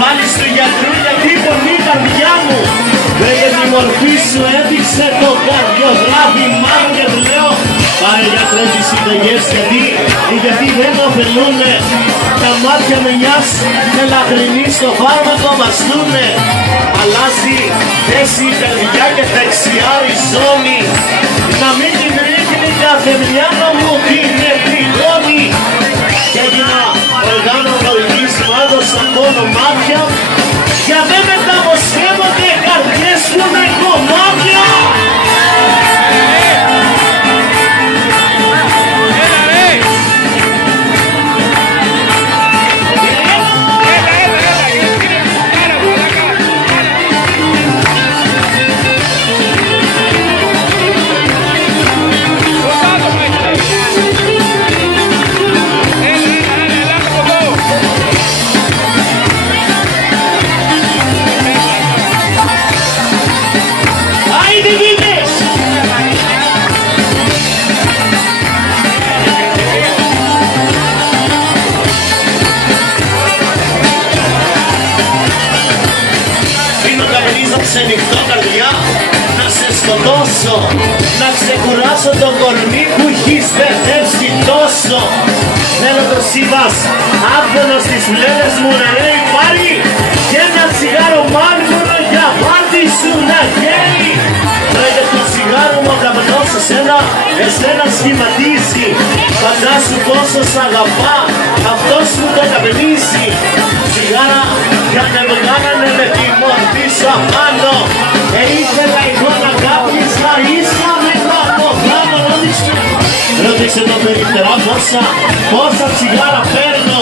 πάλι στο γιατρού γιατί η πονή καρδιά μου. Λέγε τη μορφή σου έδειξε το καρδιογράφημά μου και του λέω πάρε γιατρέ τις συνταγές γιατί δεν ωφελούνε. Τα μάτια με μιας μελαχρινή στο φάρμακο βαστούνε. Αλλάζει θέση η καρδιά και δεξιά η ζώνη. Να μην την ρίχνει κάθε μυαλό μου την επιγόνη. Και έγινα οργάνο χωρικής μάδος στα πόνο μάτια για δεν μεταμοσχεύονται οι καρδιές μου με κομμάτια. Σε νυχτό καρδιά να σε σκοτώσω, να ξεκουράσω το κορμί που έχεις μπερδέψει τόσο. Θέλω το σύμπας άφθονο στις φλέβες μου να λέει πάρει και ένα τσιγάρο μάρμαρο για πάρτι σου να καίει. Τρώγε το τσιγάρο μου καπνός εσένα σχηματίζει. Φαντάσου πόσο σ' αγαπά, αυτός μου το καπνίζει. Τσιγάρα για να με κάνανε με τη μορφή σου απάνω. Ήθελα εγώ να κάποιες να ίσα με το από πάνω. Ρώτησε το περιφτερά πόσα τσιγάρα παίρνω.